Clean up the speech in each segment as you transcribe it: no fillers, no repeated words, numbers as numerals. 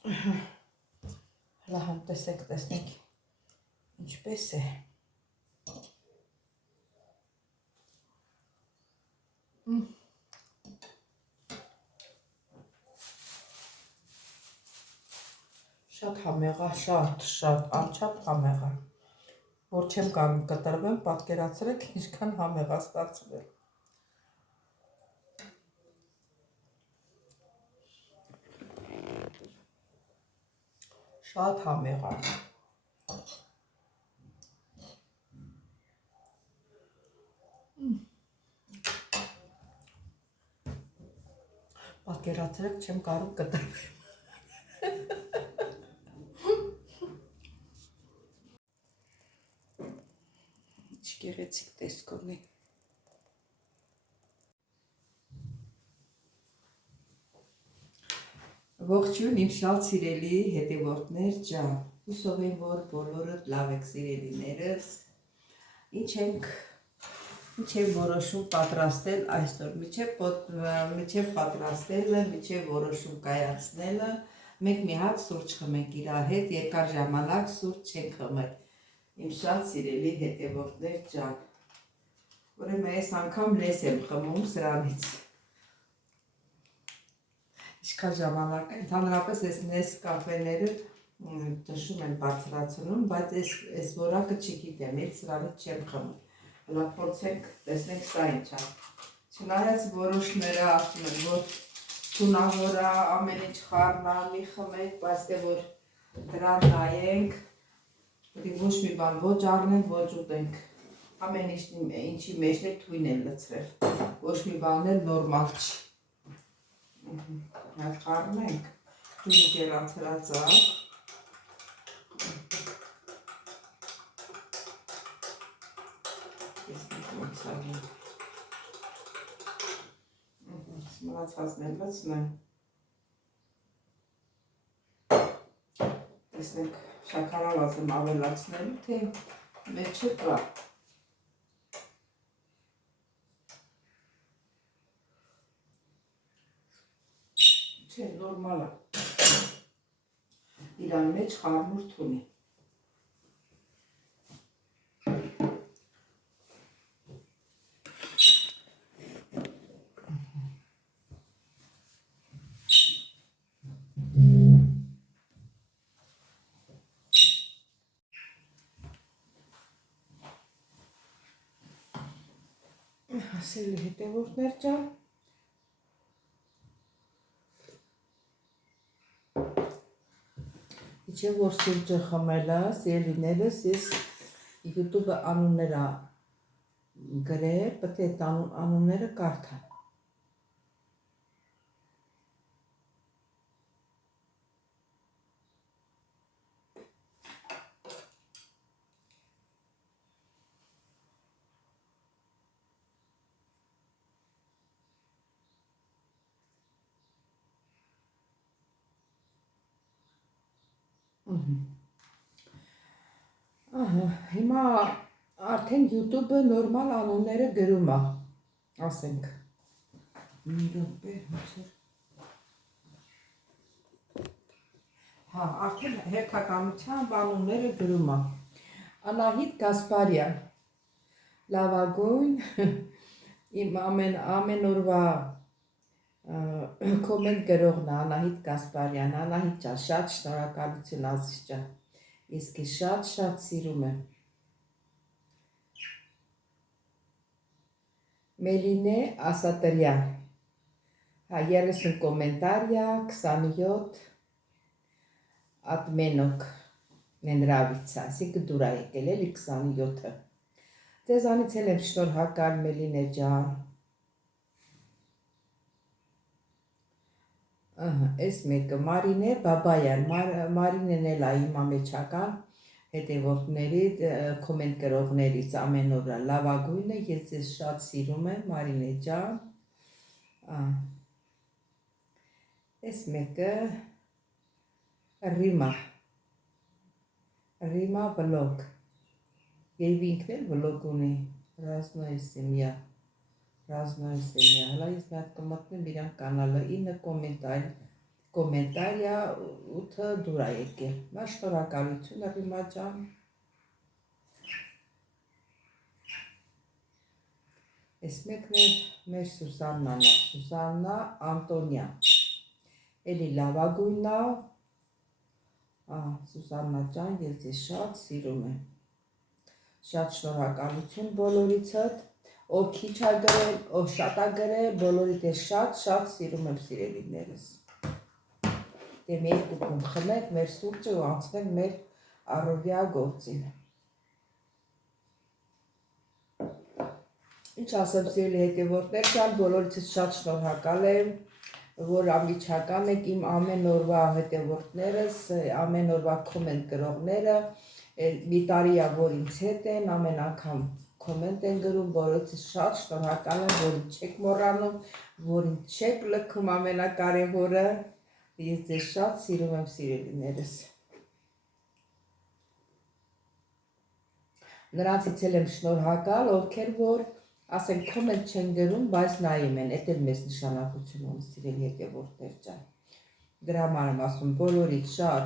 Հլա համ տեսնենք ինչպես է։ Շատ համեղ է, շատ անչափ համեղ է, որ չեմ կարող կտրվեմ, պատկերացրեք ինչքան համեղ է ստացվել։ Շատ համեղ է։ Պատկերացրեք չեմ կարող կտրվեմ։ Ինչ գեղեցիկ տեսք ունի։ Ողջույն իմ շատ սիրելի հետևորդներ ջան, հուսով եմ, որ բոլորդ լավ եք սիրելիներս, ինչ եմ որոշում պատրաստել այսօր, միջև պատրաստելը, միջև որոշում կայացնելը, մենք մի հատ սուրճ խմենք իրար հետ, երկար ժամանակ սուրճ չենք խմել, իմ շատ սիրելի հետևորդներ ջան, ուրեմն այս անգամ լես եմ խմում սրանից։ Ինչքան ժամանակ, ընդհանրապես այս նես կաֆեները ճշում են բարձրացնում, բայց այս որակը չգիտեմ, ես սրանից չեմ խմում։ Հլա փորձենք, տեսնենք սա ինչ է։ Չնայած որոշները ասում են, որ թունավոր է, ամեն ինչ խառն է, մի խմեք, բայց թե որ դրան նայենք, պետք ոչ մի բան ոչ առնենք, ոչ ուտենք։ Ամեն ինչի մեջ է թույն են լցրել, ոչ մի բան էլ նորմալ չի։ Հատ խառնենք, թույնը գերանցրած է։ Մնացածն էլ լցնեմ։ Տեսնենք շաքարը լազեմ ավելացնելու, թե մեջը կա։ Չէ, նորմալ է։ Իրան մեջ խառնուրդ ունի։ Ասելի հետևորդներ ջան, Իչե որ սուրճը խմելը, սիրելիներս, ես YouTube-ը անունները գրել, պետք է այդ անունները կարդամ։ Հիմա արդեն YouTube-ը նորմալ անունները գրում է, ասենք։ Մի րոպե, հա, արդեն հերթականությամբ անունները գրում է։ Անահիտ Գասպարյան, լավագույն, իմ ամեն օրվա կոմենտ գրողն է Անահիտ Գասպարյան, Անահիտ ջան, շատ շնորհակալություն ազիզ ջան, ես քեզ շատ սիրում եմ։ Մելինե Ասատրյան, հա 30 կոմենտարիա, 27 отменок не нравится, ասինքն դուր է եկել էլի 27-ը։ Ձեզանից էլ եմ շնորհակալ Մելինե ջան։ Այս մեկը Մարինե Բաբայան, Մարինեն էլ է իմ ամեջական հետևորդների, կոմենտ գրողներից ամեն օրը լավագույնը, ես ձեզ շատ սիրում եմ, Մարինե ջան։ Այս մեկը Ռիմա վլոգ, եւ ինքն էլ վլոգ ունի, Ռազնոյ Սեմյա, հլա ես մի հատ կմտնեմ իրան կանալը, 9 կոմենտար, կոմենտարիա ուտը դուր է եկել։ Մա շնորհակալություն Ռիմա ջան։ Այս մեկն է մեր Սուսաննան, Սուսաննա Անտոնիա։ Էլի լավագույնն է։ Սուսաննա ջան, ես ձեզ շատ սիրում եմ։ Շատ շնորհակալություն բոլորիցդ, ով քիչ ա գրել, ով շատ ա գրել, բոլորիդ ես շատ սիրում եմ սիրելիներս։ Դե մեր կուպում խմենք մեր սուրճը ու անցնենք մեր առօրյա գործին։ Ինչ ասեմ սիրելի հետևորդներ ջան, բոլորիցս շատ շնորհակալ եմ, որ անմիջական եք իմ ամեն օրվա հետևորդներս, ամեն օրվա կոմենտ գրողները, մի տարի է, որ ինձ հետ են, ամեն անգամ կոմենտ են գրում, բոլորիցս շատ շնորհակալ եմ, որ ինձ չեք մոռանում, որ ինձ չեք լքում ամենակարևորը, ես ձեզ շատ սիրում եմ սիրելիներս։ Նրանցից էլ եմ շնորհակալ, ովքեր որ ասենք կոմենտ չեն գրում, բայց նայում են, էդ էլ մեծ նշանակություն ունի սիրելի հետևորդներ ջան։ Դրա համար եմ ասում, բոլորից շատ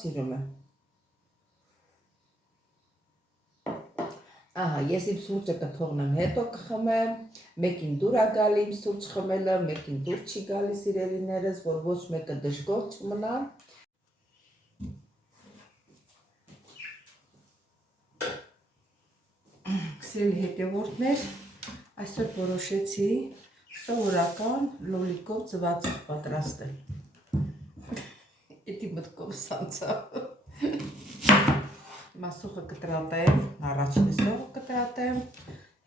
սիրում եմ։ Ես իմ սուրճը կթողնեմ, հետո կխմեմ, մեկին դուր է գալի իմ սուրճ խմելը, մեկին դուր չի գալի սիրելիներս, որ ոչ մեկը դժգոհ չմնա։ Սիրելի հետևորդներ, այսօր որոշեցի սովորական լոլիկով ձվածեղ պատրաստել։ Էդի մտքով սանցա։ Մասուխը կտրատեմ, առաջին սողը կտրատեմ,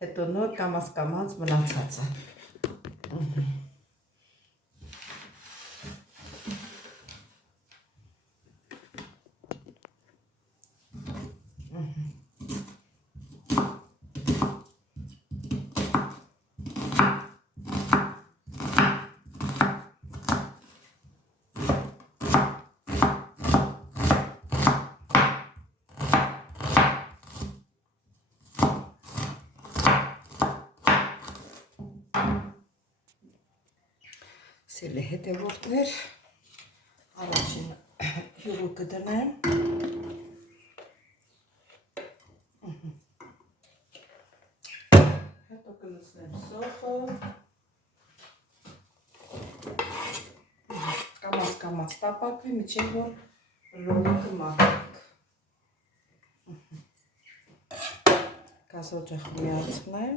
հետո նոր կամաց մնացածը։ Սիրելի հետևորդներ, առաջին հյուրը կդնեմ։ Հետո կլցնեմ սոխը։ Կամաց տապակվի, մինչև որ լոլիկը մաքրենք։ Կազոջը խմիացնեմ։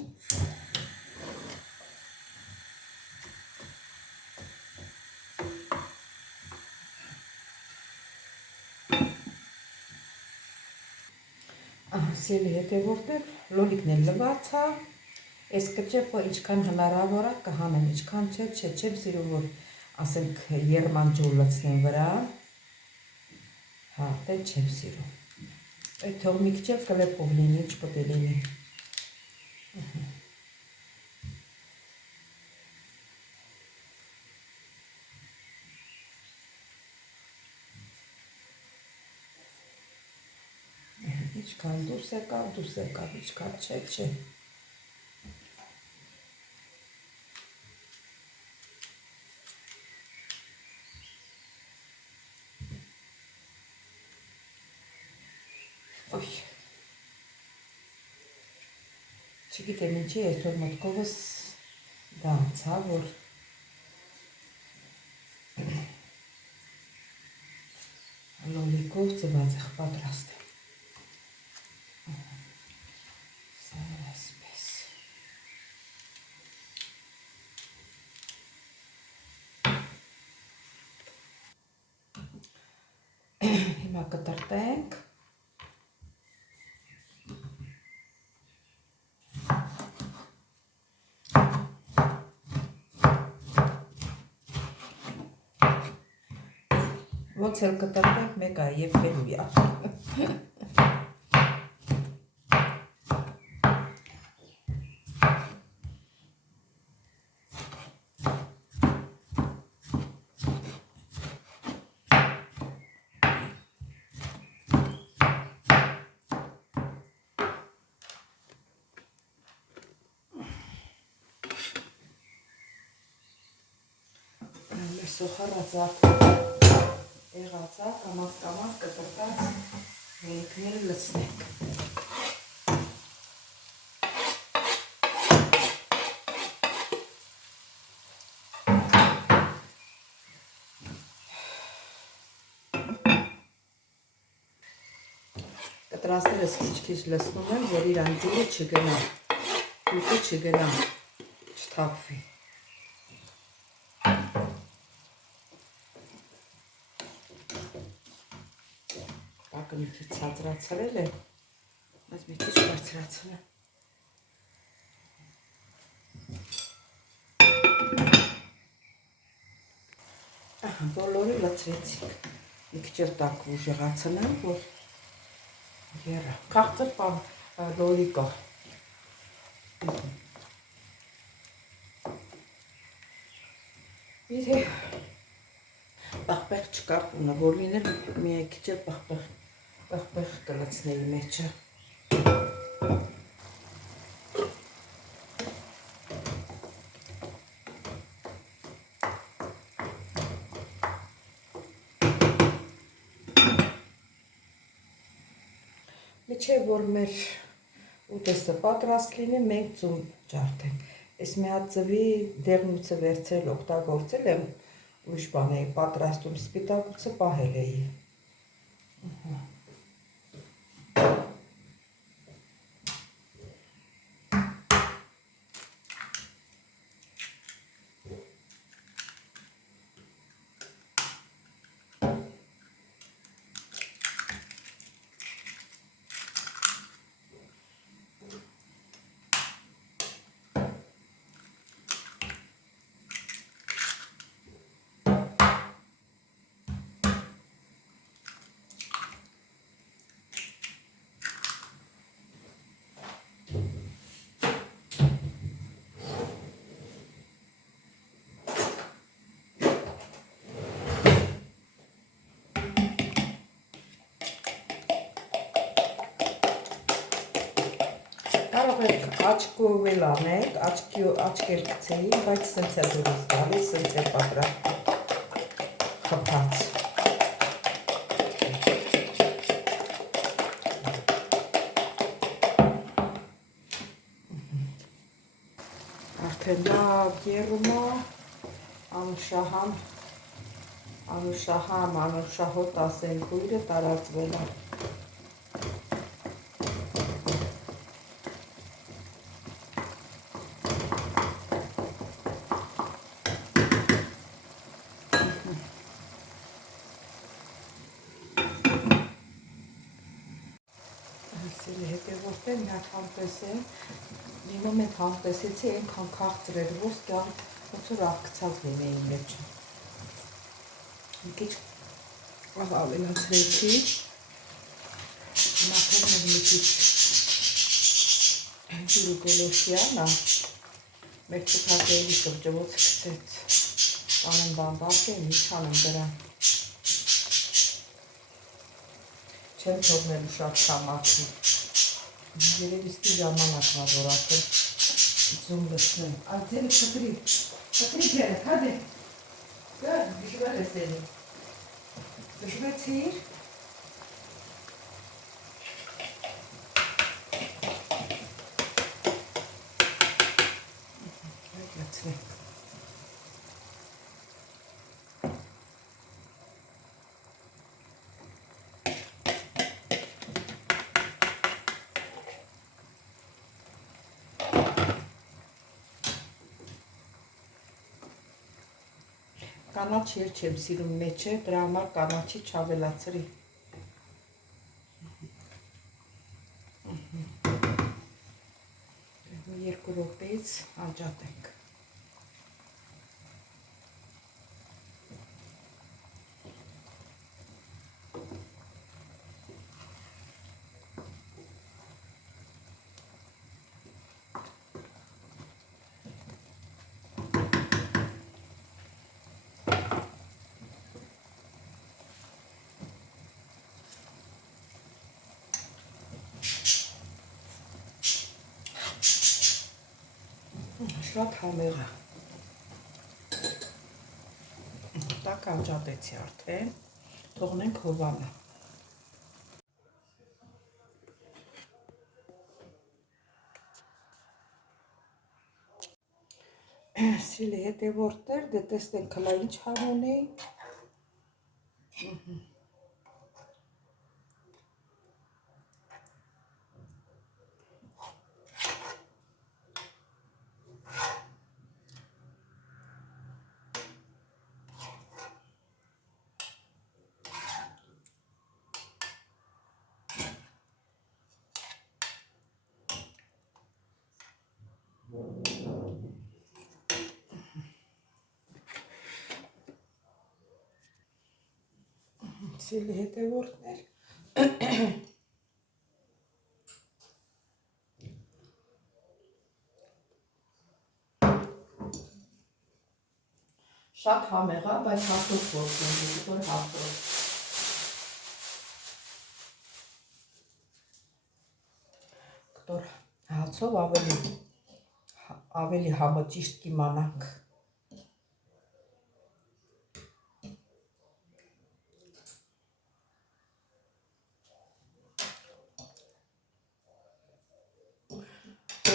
Սիրելի հետևորդներ, լոլիկն էլ լվաց է, այս կճեպը ինչքան հնարավոր է կհանեմ, ինչքան չէ, չեմ սիրում, որ ասենք երմանջուր լցնեմ վրա, դե չեմ սիրում, այդ թող մի կճեպ կլեպով լինի, ինչ պետք է լինի։ Ինչքան դուրս եկավ, ինչքան չէ։ Չգիտեմ ինչի այսօր մտքովս դա անցա, որ լոլիկով ձվածեղ պատրաստեմ։ Հիմա կտրտենք։ Ոնց էլ կտրտենք, մեկ է և ֆերույա։ Սոխարացած եղածա կամաց կտրտած մելքները լցնենք։ Կտրածներս քիչ-քիչ լցնում եմ, որ իրան ջուրը չգնա, ուտը չգնա, չթափվի։ Բակը մի քիչ ցածրացրել եմ, բայց մի քիչ բարձրացրել եմ։ Բոլորը լցրեցինք։ Մի քիչ էլ տաք ուժեղացնեմ, որ եռա։ Քաղցր լոլիկա։ Եթե պախպեղ չկար, որ լիներ մի քիչ էլ պախպեղ կլցնեի մեջը։ Միջև որ մեր ուտեստը պատրաստ լինի, մենք ձուն ջարդենք։ Այս մի հատ ձվի դեղնուցը վերցրել օգտագործել եմ, ուրիշ բան էի պատրաստում, սպիտակուցը պահել էի։ Կարող եք աչքով էլ անեք, աչքեր գցեին, բայց սենց է դուրս գալիս, սենց է պատրաստ խփած։ Արդեն լավ եղում է, անուշահոտ ասեն գույրը տարածվել է։ Հետևորդներ մի հատ համտեսեն, մի մոմենտ համտեսեցի, այնքան քաղցր էր, որ սկյալ ոնց որ աղքցած լինեի մեջը։ Մի քիչ ավելացրեցի, հիմա թողնեմ մի քիչ ջուրը գոլոշյանը, մեր չքակեի շրջվոցը գցեց, տանեմ բամբարկ եմ, իչան եմ դրան։ Չեմ թողնելու շատ շամացի։ Երևի ստի ժամանակվա որ արդեն ձուն լցնեմ։ Ձերը չտրի ձերը, կադե։ Գար, դժվար ես էլի։ Դժվեցիր։ Լցնեմ։ Կանաչ էլ չեմ սիրում մեջը, դրա համար կանաչի չավելացրի։ Երկու րոպեից անջատենք։ Շատ համեղ է։ Տակ անջատեցի արդեն, թողնենք հովանա։ Սիրելի հետևորդներ, դե տեսնենք հլա ինչ համ ունեի։ Սիրելի հետևորդներ, շատ համեղ է, բայց հատուկ գործում, որ հատուկ։ Կտոր հացով ավելի համը ճիշտ կիմանանք։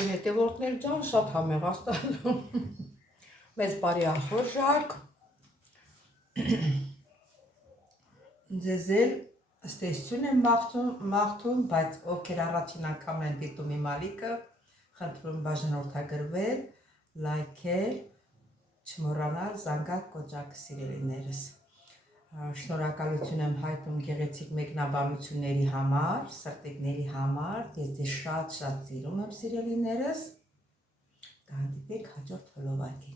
Հետևորդներ ջան, շատ համեղ աստանում։ Մեզ բարի ախորժակ։ Ձեզ էլ ստեսություն եմ մաղթում, բայց ովքեր առաջին անգամ են դիտում իմ ալիքը, խնդրում բաժանորդագրվել, լայքել, չմոռանալ զանգակ կոճակ սիրելիներս։ Շնորհակալություն եմ հայտնում գեղեցիկ մեկնաբանությունների համար, սրտիկների համար, ես ձեզ շատ սիրում եմ սիրելիներս, կհանդիպենք հաջորդ վլոգի։